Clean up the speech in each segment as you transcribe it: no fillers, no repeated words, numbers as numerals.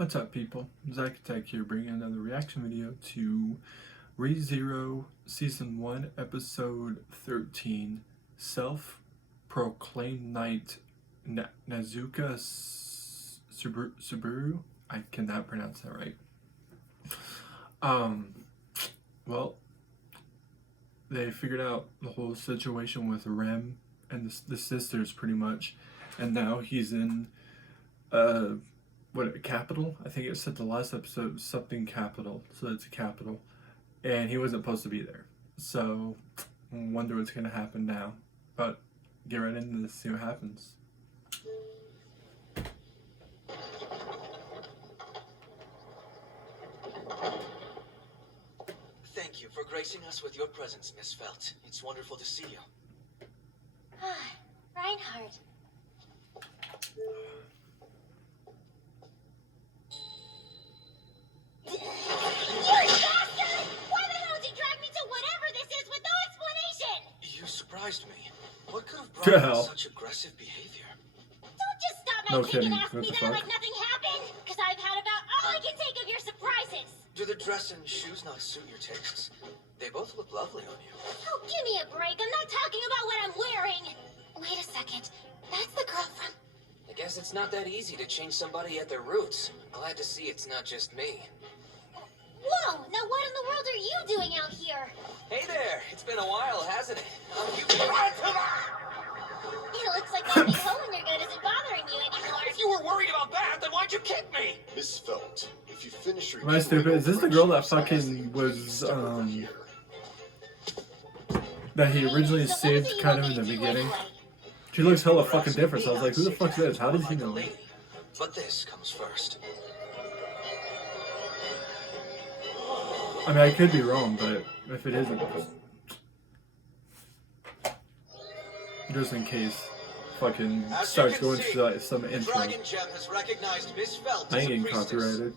What's up, people? Zycatech here, bringing another reaction video to ReZero Season 1, Episode 13, Self-Proclaimed Knight Natsuki Subaru? I cannot pronounce that right. Well, they figured out the whole situation with Rem and the sisters, pretty much, and now he's in, capital? I think it said the last episode something capital, so it's a capital, and he wasn't supposed to be there. So I wonder what's gonna happen now. But get right into this, see what happens. Thank you for gracing us with your presence, Miss Felt. It's wonderful to see you. Reinhardt. You bastard! Why the hell did you drag me to whatever this is with no explanation? You surprised me. What could have The brought hell? about such aggressive behavior? Don't just stop my No kick and kidding. ask What me the that fuck? like nothing happened. Because I've had about all I can take of your surprises. Do the dress and shoes not suit your tastes? They both look lovely on you. Oh, give me a break. I'm not talking about what I'm wearing. Wait a second. That's the girl from... I guess it's not that easy to change somebody at their roots. Glad to see it's not just me. Whoa! Now what in the world are you doing out here? Hey there, it's been a while, hasn't it? It looks like that big hole in your gut isn't bothering you anymore. If you were worried about that, then why'd you kick me? Miss Felt, if you finish your... Am I stupid? Is this the girl that fucking was, that he originally So what is saved it you kind want of in me the to do beginning? anyway? She looks hella fucking different, so I was like, who the fuck is this? How does he Like a know? lady. But this comes first. I mean, I could be wrong, but if it isn't, just in case, fucking As you starts can going see, to like some the intro. Dragon Gem has recognized Miss Felt I as ain't a getting priestess. copyrighted.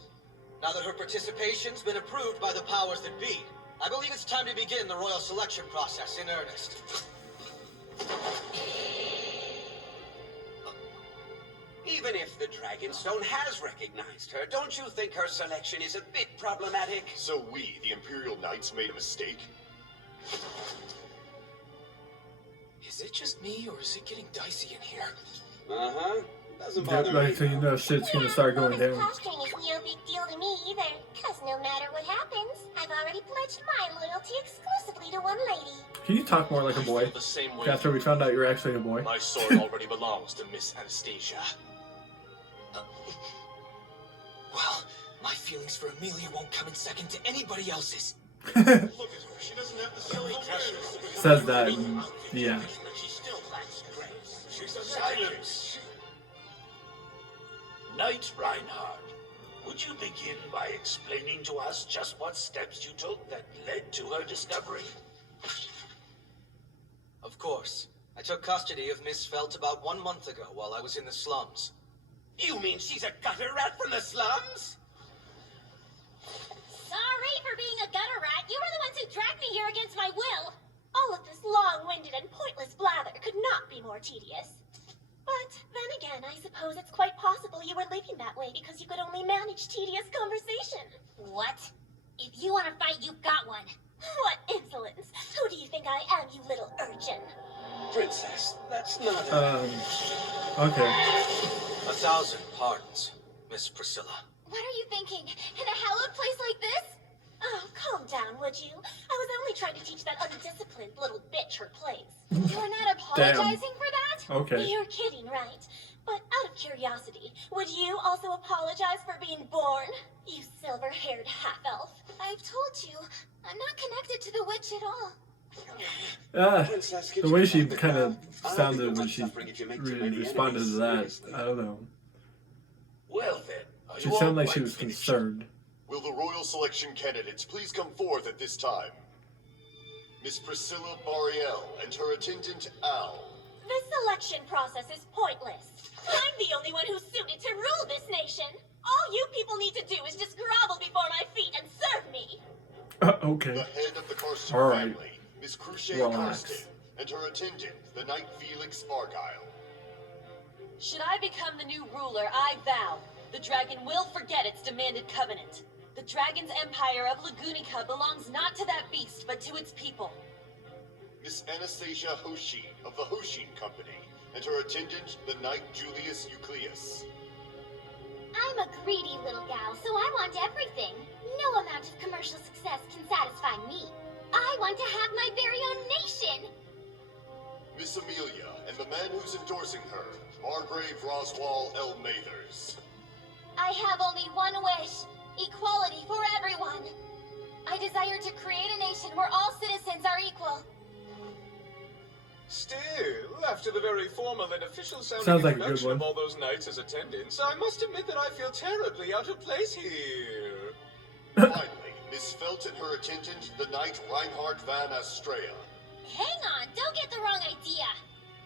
Now that her participation's been approved by the powers that be, I believe it's time to begin the royal selection process in earnest. Even if the Dragonstone has recognized her, don't you think her selection is a bit problematic? So we, the Imperial Knights, made a mistake? Is it just me, or is it getting dicey in here? Uh-huh. Doesn't Yeah, bother like, me. so you know shit's gonna start going This down. posturing is no big deal to me either. Because no matter what happens, I've already pledged my loyalty exclusively to one lady. Can you talk more like a boy? The same way. After we found out you're actually a boy. My sword already belongs to Miss Anastasia. Well, my feelings for Amelia won't come in second to anybody else's. Look at her. She doesn't have the self-awareness. Says that, and, yeah. She still lacks grace. She's a Silence! Knight Reinhardt, would you begin by explaining to us just what steps you took that led to her discovery? Of course. I took custody of Miss Felt about 1 month ago while I was in the slums. You mean she's a gutter rat from the slums? Sorry for being a gutter rat. You were the ones who dragged me here against my will. All of this long-winded and pointless blather could not be more tedious. But then again, I suppose it's quite possible you were leaving that way because you could only manage tedious conversation. What? If you want to fight, you've got one. What insolence! Who do you think I am, you little urchin? Princess, that's not Okay. 1,000 pardons, Miss Priscilla. What are you thinking? In a hallowed place like this? Oh, calm down, would you? I was only trying to teach that undisciplined little bitch her place. You're not apologizing for that? Okay. You're kidding, right? But out of curiosity, would you also apologize for being born? You silver-haired half-elf. I've told you, I'm not connected to the witch at all. Princess, The way she kind of sounded when she responded to that, I don't know. Well then, are She you all sounded like she quite was finished? concerned. Will the royal selection candidates please come forth at this time? Miss Priscilla Bariel and her attendant Al. This selection process is pointless. I'm the only one who's suited to rule this nation. All you people need to do is just grovel before my feet and serve me. The Okay. head of the Karsten All right. family, Miss Cruciate Relax. Karsten, and her attendant, the Knight Felix Argyle. Should I become the new ruler, I vow, The dragon will forget its demanded covenant. The dragon's empire of Lagunica belongs not to that beast, but to its people. Miss Anastasia Hoshi of the Hoshin Company, and her attendant, the Knight Julius Eucleus. I'm a greedy little gal, so I want everything. No amount of commercial success can satisfy me. I want to have my very own nation. Miss Amelia, and the man who's endorsing her, Margrave Roswell L. Mathers. I have only one wish. Equality for everyone. I desire to create a nation where all citizens are equal. Still, after the very formal and official Sounds like a good introduction one. of all those knights as attendants, I must admit that I feel terribly out of place here. Finally, Miss Felt and her attendant, the Knight Reinhard van Astrea. Hang on, don't get the wrong idea.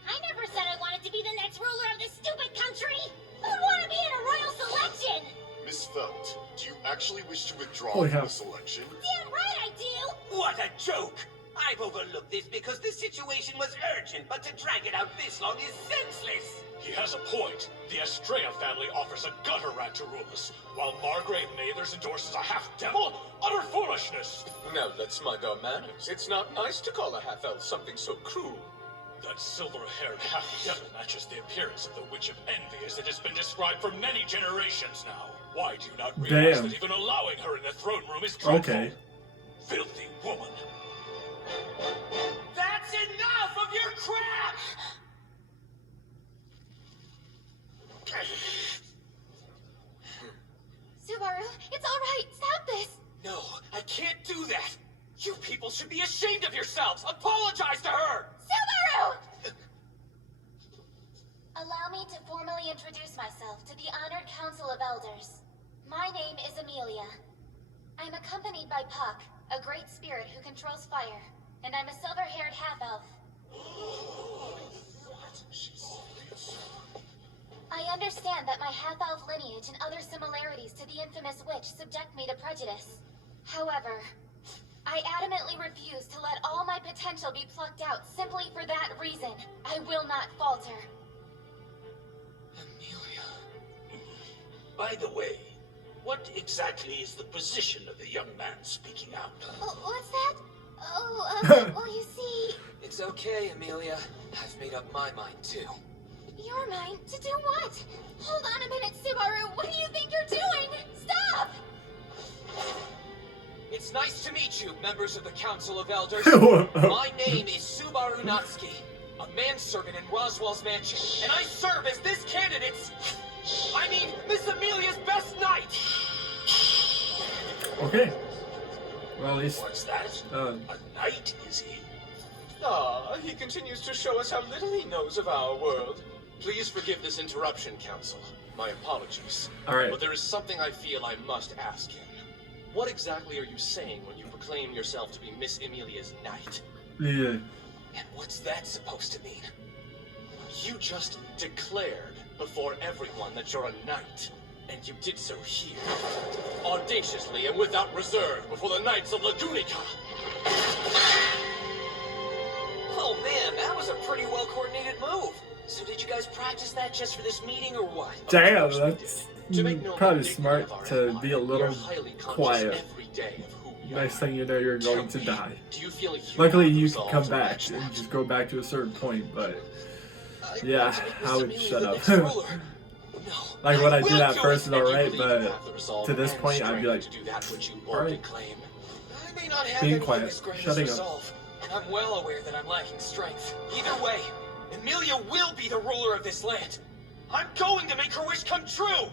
I never said I wanted to be the next ruler of this stupid country. Who'd want to be in a royal selection? Miss Felt, do you actually wish to withdraw Holy from hell. the selection? Damn right I do. What a joke! I've overlooked this because the situation was urgent, but to drag it out this long is senseless! He has a point. The Astrea family offers a gutter rat to rule us, while Margrave Mathers endorses a half-devil? Utter foolishness! Now let's mind our manners. It's not nice to call a half-elf something so cruel. That silver-haired half-devil matches the appearance of the Witch of Envy as it has been described for many generations now. Why do you not realize Damn. that even allowing her in the throne room is dreadful? Okay. Filthy woman. That's enough of your crap! Subaru, it's all right. Stop this. No, I can't do that! You people should be ashamed of yourselves! Apologize to her! Subaru! Allow me to formally introduce myself to the Honored Council of Elders. My name is Amelia. I'm accompanied by Puck, a great spirit who controls fire, and I'm a silver-haired half-elf. I understand that my half-elf lineage and other similarities to the infamous witch subject me to prejudice. However, I adamantly refuse to let all my potential be plucked out simply for that reason. I will not falter. Amelia. By the way, what exactly is the position of the young man speaking out? Oh, what's that? Oh, well, you see, It's okay, Amelia. I've made up my mind, too. your mind to do what? Hold on a minute, Subaru. What do you think you're doing? Stop! It's nice to meet you, members of the Council of Elders. My My name is Subaru Natsuki, a manservant in Roswell's mansion, and I serve as this candidate's... Miss Amelia's best knight! Okay. Well, at least, What's that? uh, A knight, is he? Ah, he continues to show us how little he knows of our world. Please forgive this interruption, Council. My apologies. alright. But there is something I feel I must ask him. What exactly are you saying when you proclaim yourself to be Miss Amelia's knight? Yeah. And what's that supposed to mean? You just declared before everyone that you're a knight. And you did so here. Audaciously and without reserve before the Knights of Lagunica. Oh man, that was a pretty well-coordinated move. So did you guys practice that just for this meeting or what? Damn, that's To make no probably dignity smart of our to empire, be a we little are highly conscious quiet. every day of who we are. Next thing you know, you're going to Tell me, die. Do you feel you Luckily, have the you can resolve come to back match and that? just go back to a certain point, but I yeah, want to make Miss I would Amelia shut the up. next ruler. No, like what I did will at do first it. is And you alright, believe you but have the resolve to this and point, I'd be strength like, to do that which you alright. boldly claim. I may not have Being anything quiet, as great as shutting up. resolve, and I'm well aware that I'm lacking strength. Either way, Amelia will be the ruler of this land. I'm going to make her wish come true!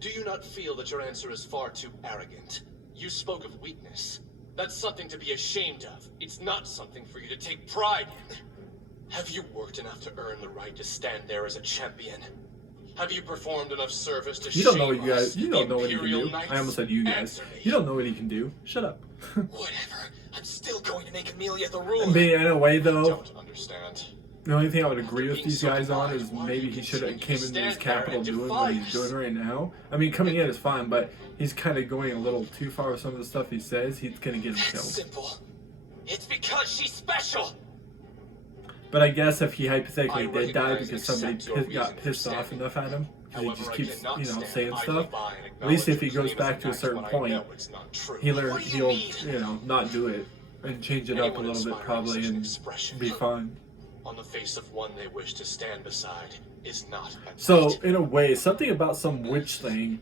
Do you not feel that your answer is far too arrogant? You spoke of weakness. That's something to be ashamed of. It's not something for you to take pride in. Have you worked enough to earn the right to stand there as a champion? Have you performed enough service to you don't know what shame you guys, us, you the don't know what he can Imperial do. Knights? I almost said you guys. Answer me. You don't know what he can do. Shut up. Whatever. I'm still going to make Amelia the ruler. But in a way, I though, don't understand. the only thing I would agree with being these so guys on divided, is why maybe do he you should have continue came to into his stand there capital and doing defy what he's us? doing right now. I mean, coming in is fine, but he's kind of going a little too far with some of the stuff he says. He's gonna get him It's killed. simple. It's because she's special. But I guess if he hypothetically I did die recognize because and somebody accept your got reason for pissed off standing enough at him, because he However, just I keeps, cannot you know, stand saying idly stuff. by and At least if acknowledge he your goes claim back as to a an certain act when I point, know it's not true. What do you he'll, mean? you know, not do it and change it up a Anyone little bit inspiring probably such an and expression be fine. on the face of one they wish to stand beside is not a So, knight. in a way, something about some witch thing,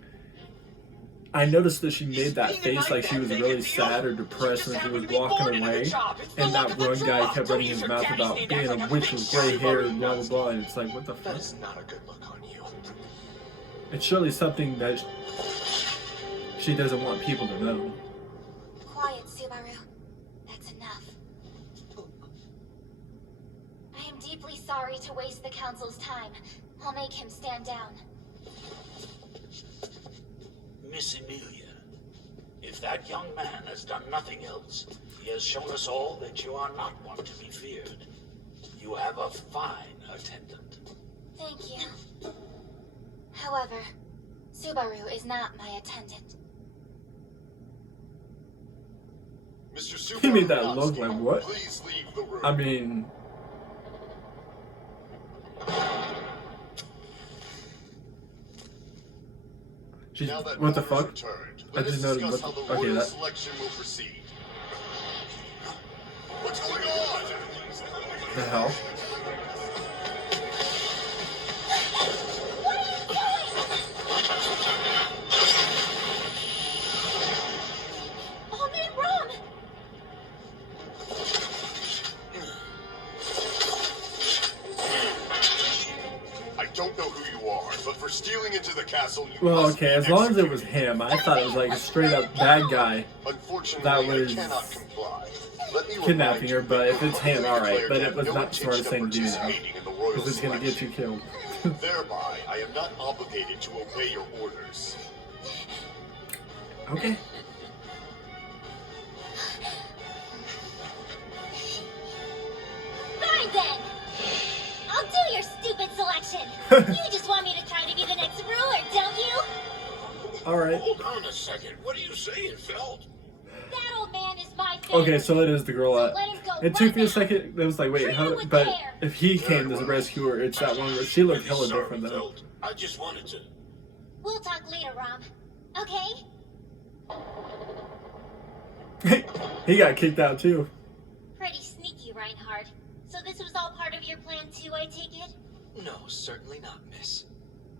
I noticed that she made that face like she was really sad or depressed when she was walking away, and that one guy kept running his mouth about being a witch with gray hair and blah blah blah, and it's like, what the That fuck? is not a good look on you. It's surely something that she doesn't want people to know. Quiet, Subaru. That's enough. I am deeply sorry to waste the Council's time. I'll make him stand down. Miss Emilia, if that young man has done nothing else, he has shown us all that you are not one to be feared. You have a fine attendant. Thank you. However, Subaru is not my attendant. Mr. Subaru He made that look Natsuki, like what? Please leave the room. I mean, she's, Now that what the order is fuck? returned, I let just us noticed discuss what how the, the okay, royal that, selection will proceed. What's going on? the hell? What are you doing? Oh man, Rom! I don't know who you are, but for stealing into the castle, you Well, must okay, be as long as it was executed. him, I thought it was like a straight up bad guy Unfortunately, that was I cannot comply. Let me kidnapping remind her, you but that if it's him, publicly alright, but declared it was to have not the smartest thing to do now, participating in the royal because it's gonna get you selection. killed. Thereby, I am not obligated to obey your orders. Okay. Fine then! I'll do your stupid selection! You just want me to try to be the next ruler, don't you? Alright. Hold on a second. What are you saying, Feld? That old man is my favorite. Okay, so it is the girl So that. let him go It took right me a now. second. It was like, wait, Treat how? her with But care. if he came as a rescuer, it's that one where she looked hella Sorry, different though. Feld. I just wanted to. We'll talk later, Rom. Okay? He got kicked out too. Pretty sneaky, Reinhardt. So this was all part of your plan too, I take it? No, certainly not, miss.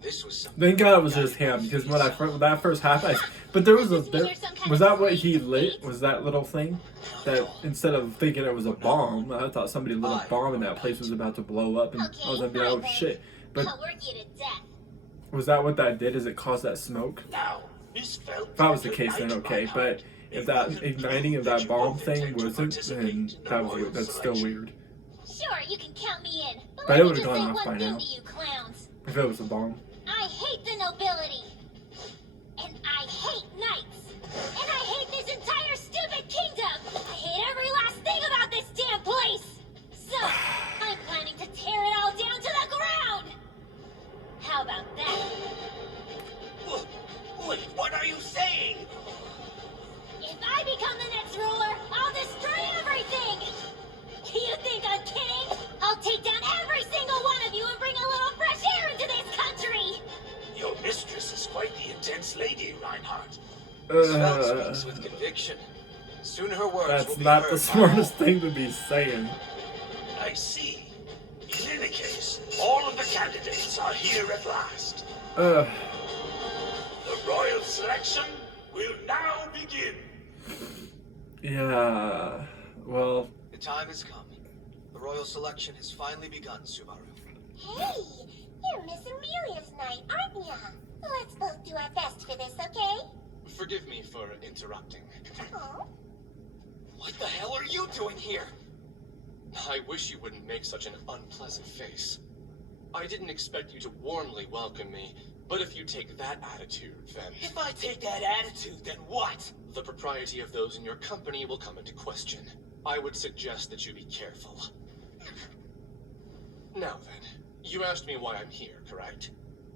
This was something. Thank God it was just him, because when that first happened, but there was a was that what he lit? Was that little thing that instead of thinking it was a bomb, I thought somebody lit a bomb and that place was about to blow up, and I was gonna be like, oh shit. But I'll work you to death. was that what that did? Is it caused that smoke? Now, Miss Feld. If that was the case, then okay. But if that igniting of that bomb thing wasn't, then that's still weird. Sure, you can count me in. But, But let it me would've just gone say off by one thing now. to you clowns. If it was a bomb. I hate the nobility. And I hate knights. And I hate this entire stupid kingdom. I hate every last thing about this damn place. So, I'm planning to tear it all down to the ground. How about that? Wait, what are you saying? If I become the next ruler, I'll destroy everything. You think I'm kidding? I'll take down every single one of you and bring a little fresh air into this country. Your mistress is quite the intense lady, Reinhardt. Feld speaks with conviction. Soon her words will That's be not heard the by smartest all. thing to be saying. I see. In any case, all of the candidates are here at last. Ugh. The royal selection will now begin. Yeah. Well, The time has come. The royal selection has finally begun, Subaru. Hey, you're Miss Amelia's knight, aren't ya? Let's both do our best for this, okay? Forgive me for interrupting. Oh. What the hell are you doing here? I wish you wouldn't make such an unpleasant face. I didn't expect you to warmly welcome me, but if you take that attitude, then If I take that attitude, then what? the propriety of those in your company will come into question. I would suggest that you be careful. Now then, you asked me why I'm here, correct?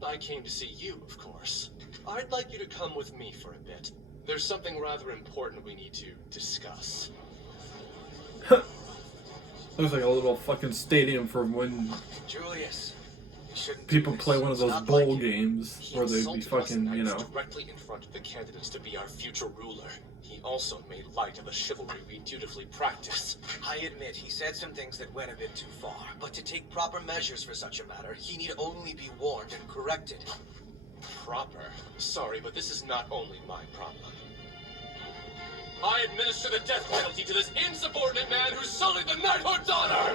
I came to see you, of course. I'd like you to come with me for a bit. There's something rather important we need to discuss. Looks like a little fucking stadium for when Julius, you shouldn't people do this. play one of It's those not bowl like games He where they be insulted us fucking, you knights know. directly in front of the candidates to be our future ruler. He also made light of the chivalry we dutifully practice. I admit he said some things that went a bit too far, but to take proper measures for such a matter, he need only be warned and corrected. Proper? Sorry, but this is not only my problem. I administer the death penalty to this insubordinate man who sullied the knighthood's honor!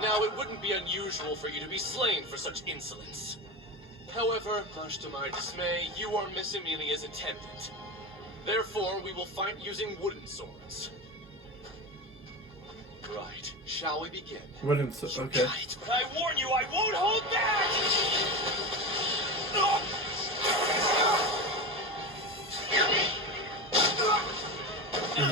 Now, it wouldn't be unusual for you to be slain for such insolence. However, much to my dismay, you are Miss Amelia's attendant. Therefore, we will fight using wooden swords. Right. Shall we begin? Okay. But I warn you, I won't hold back!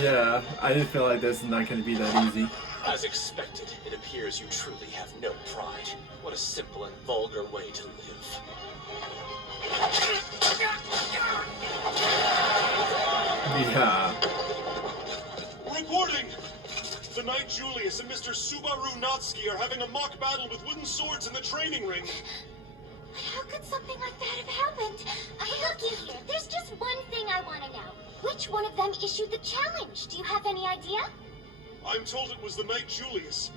Yeah, I didn't feel like this is not going to be that easy. As expected, it appears you truly have no pride. What a simple and vulgar way to live. Yeah. Reporting! The Knight Julius and Mr. Subaru Natsuki are having a mock battle with wooden swords in the training ring. How could something like that have happened? Looky here, there's just one thing I want to know. Which one of them issued the challenge? Do you have any idea? I'm told it was the Knight Julius.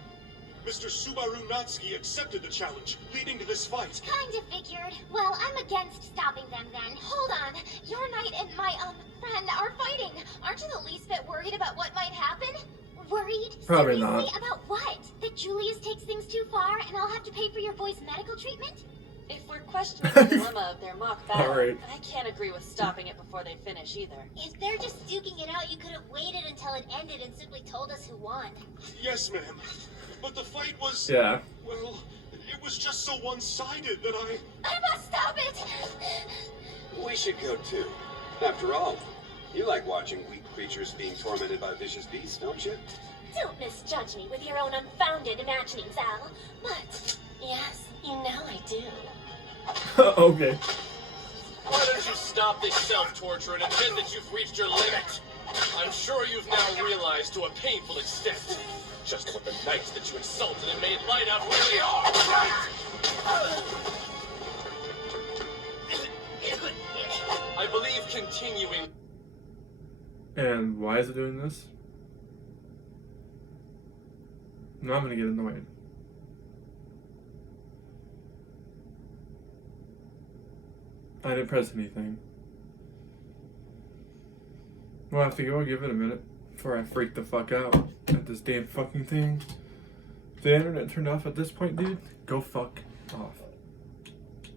Mr. Subaru Natsuki accepted the challenge, leading to this fight. Kinda figured. Well, I'm against stopping them then. Hold on. Your knight and my, friend are fighting. Aren't you the least bit worried about what might happen? Worried? Probably Seriously? not. About what? That Julius takes things too far and I'll have to pay for your boy's medical treatment? If we're questioning the dilemma of their mock battle, Alright. I can't agree with stopping it before they finish either. If they're just duking it out, you could have waited until it ended and simply told us who won. Yes, ma'am. But the fight was... Yeah. Well, it was just so one-sided that I must stop it! We should go too. After all, you like watching weak creatures being tormented by vicious beasts, don't you? Don't misjudge me with your own unfounded imaginings, Al. But, yes, you know I do. Okay. Why don't you stop this self-torture and admit that you've reached your limit? I'm sure you've now realized to a painful extent just what the knights that you insulted and made light of really are, right? I believe continuing... And why is it doing this? No, I'm gonna get annoyed. I didn't press anything. We'll have to go give it a minute before I freak the fuck out at this damn fucking thing. The internet turned off at this point, dude? Go fuck off.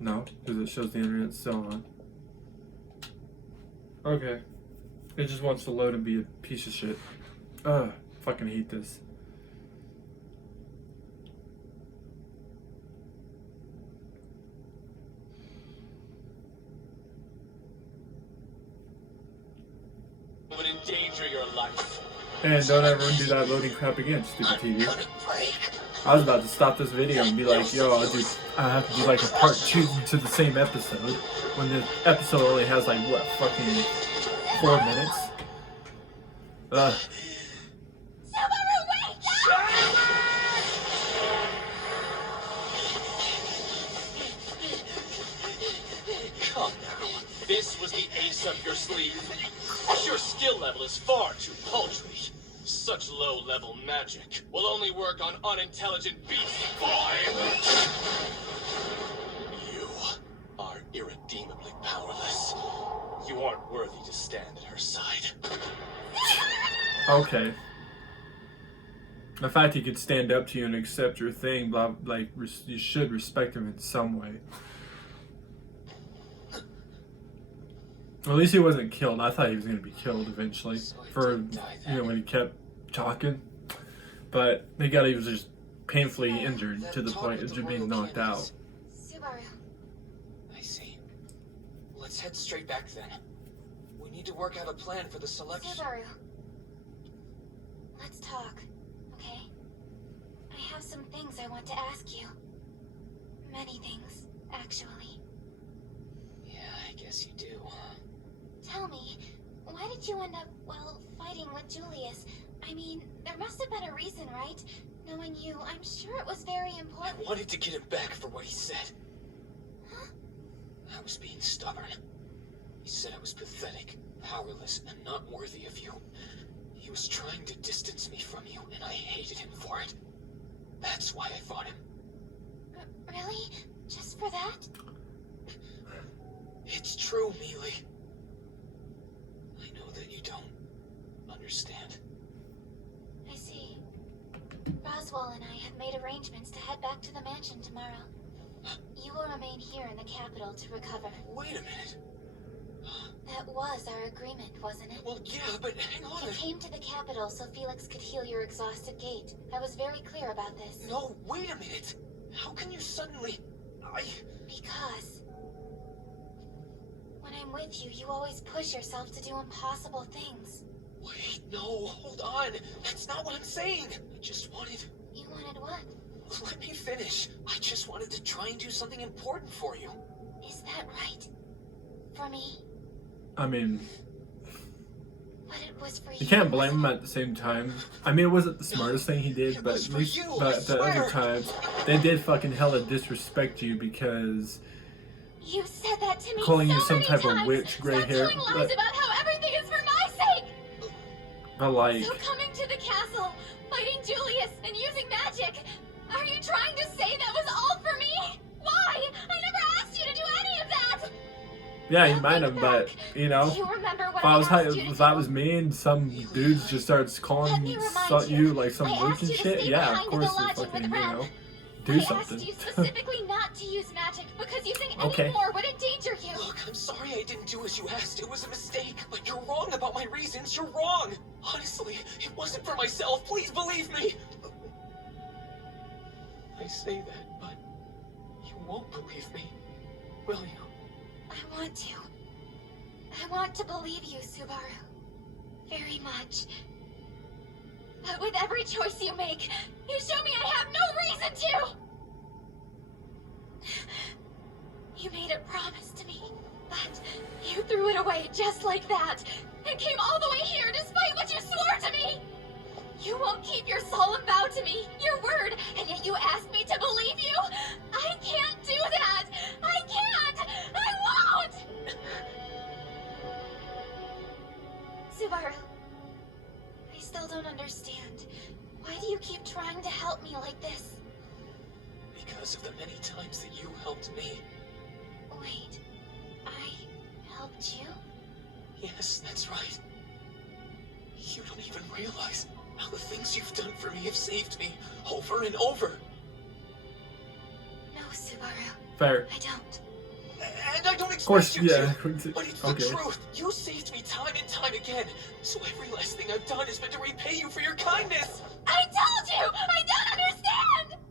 No, because it shows the internet's still on. Okay. It just wants to load and be a piece of shit. Ugh, fucking hate this. would endanger your life. And don't ever do that loading crap again, stupid TV. I was about to stop this video and be like, yo, I have to do like a part 2 to the same episode. When the episode only has like, what, fucking 4 minutes? Ugh. Come now. This was the ace up your sleeve. Your skill level is far too paltry. Such low-level magic will only work on unintelligent beasts, boy! You are irredeemably powerless. You aren't worthy to stand at her side. Okay. The fact he could stand up to you and accept your thing, blah, like, you should respect him in some way. At least he wasn't killed. I thought he was going to be killed eventually. For, you know, when he kept talking. But they got he was just painfully injured to the point of just being knocked out. Subaru. I see. Let's head straight back then. We need to work out a plan for the selection. Subaru. Let's talk, okay? I have some things I want to ask you. Many things, actually. Yeah, I guess you do. Tell me, why did you end up, well, fighting with Julius? I mean, There must have been a reason, right? Knowing you, I'm sure it was very I important. wanted to get him back for what he said. Huh? I was being stubborn. He said I was pathetic, powerless, and not worthy of you. He was trying to distance me from you, and I hated him for it. That's why I fought him. Really? Just for that? It's true, Mealy. I know that you don't understand. I see. Roswell and I have made arrangements to head back to the mansion tomorrow. You will remain here in the capital to recover. Wait a minute. That was our agreement, wasn't it? Well, yeah, but hang on. I came to the capital so Felix could heal your exhausted gate. I was very clear about this. No, wait a minute. How can you suddenly... Because... when I'm with you, you always push yourself to do impossible things. Wait, no, hold on. That's not what I'm saying. I just wanted... You wanted what? Let me finish. I just wanted to try and do something important for you. Is that right? For me? I mean, But it was for you. you can't blame him at the same time. I mean, it wasn't the smartest thing he did, but at least but the other times, they did fucking hella disrespect you because You said that to me calling so you some many type times. of witch, gray Stop hair, telling lies but, about how everything is for my sake. but like, So coming to the castle, fighting Julius, and using magic. Are you trying to say that was all for me? Why? I never asked you to do any of that. yeah, you Now might think have, but back. you know, Do you remember what if I was asked you to if I do? was me and some dudes just starts Let calling me remind you like some I witch asked and you to shit, stay yeah, behind of the course you lodging fucking, with you Rem. know, do I something. asked you specifically not to use magic because you think any Okay. more would endanger you. Look, I'm sorry I didn't do as you asked. It was a mistake. But you're wrong about my reasons. You're wrong. Honestly, it wasn't for myself. Please believe me. I say that, but you won't believe me, will you? I want to. I want to believe you, Subaru. Very much. But with every choice you make, you show me I have no reason to! You made a promise to me, but you threw it away just like that, and came all the way here despite what you swore to me! You won't keep your solemn vow to me, your word, and yet you ask me to believe you? I can't do that! I can't! I won't! Subaru, I still don't understand. Why do you keep trying to help me like this? Because of the many times that you helped me. Wait, I helped you? Yes, that's right. You don't even realize how the things you've done for me have saved me over and over. No, Subaru, Fair. I don't. And I don't Of course, expect you yeah. to. But it's the truth. You saved me time and time again. So every last thing I've done has been to repay you for your kindness. I told you! I don't understand!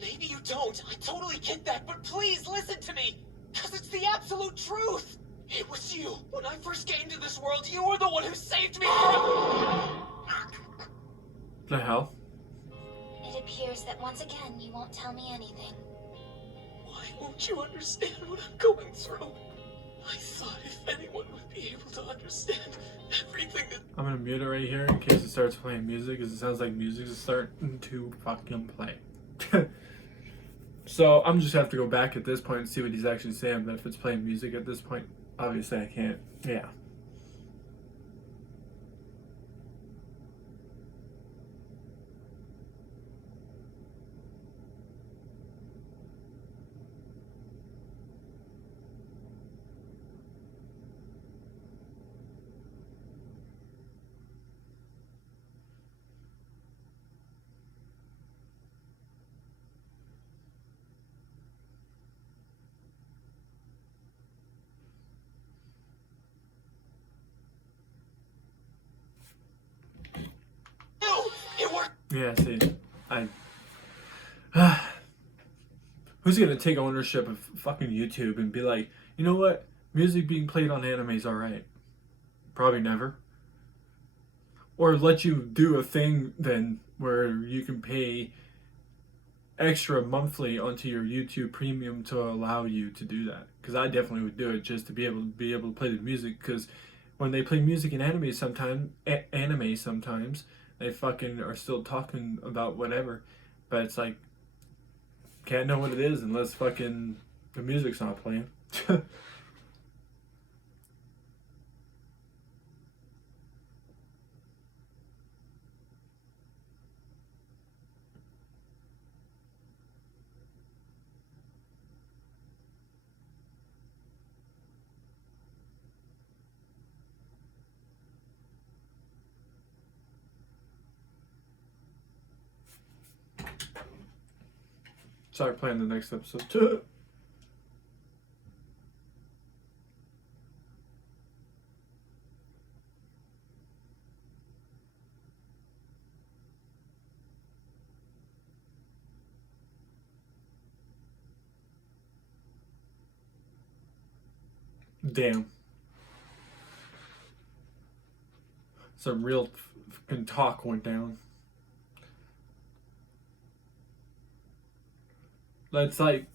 Maybe you don't. I totally get that. But please listen to me. Because it's the absolute truth. It was you. When I first came to this world, you were the one who saved me from... The hell? It appears that once again you won't tell me anything. Why won't you understand what I'm going through? I thought if anyone would be able to understand everything that... I'm gonna mute it right here in case it starts playing music, because it sounds like music is starting to fucking play. So I'm just gonna have to go back at this point and see what he's actually saying, but if it's playing music at this point, obviously I can't. Yeah. It worked. Yeah, see, who's gonna take ownership of fucking YouTube and be like, you know what, music being played on anime is alright? Probably never. Or let you do a thing then where you can pay extra monthly onto your YouTube Premium to allow you to do that. Because I definitely would do it just to be able to play the music. Because when they play music in anime sometimes, They fucking are still talking about whatever. But it's like, can't know what it is unless fucking the music's not playing. Start playing the next episode. Damn. Some real fucking talk went down. It's like,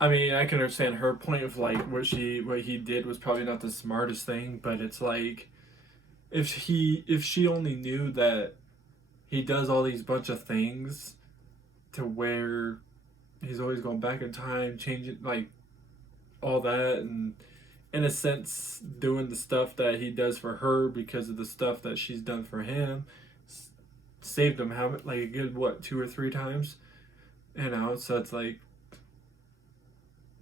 I mean, I can understand her point of like what he did was probably not the smartest thing, but it's like, if she only knew that he does all these bunch of things to where he's always going back in time, changing like all that, and in a sense doing the stuff that he does for her because of the stuff that she's done for him, saved him how like a good 2 or 3 times, so it's like,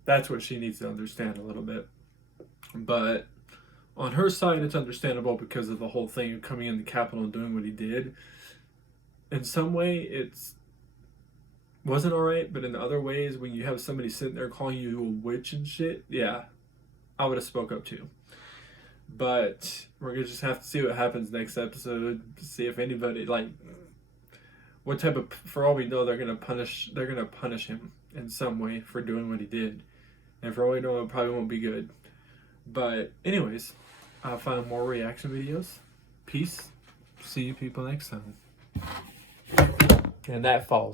that's what she needs to understand a little bit. But on her side, it's understandable because of the whole thing of coming in the Capitol and doing what he did. In some way, it's wasn't alright, but in other ways, when you have somebody sitting there calling you a witch and shit, yeah, I would have spoke up too. But we're gonna just have to see what happens next episode, see if anybody, like, what type of, for all we know, they're gonna punish him in some way for doing what he did, and for all we know, it probably won't be good. But anyways, I'll find more reaction videos. Peace. See you people next time. And that falls.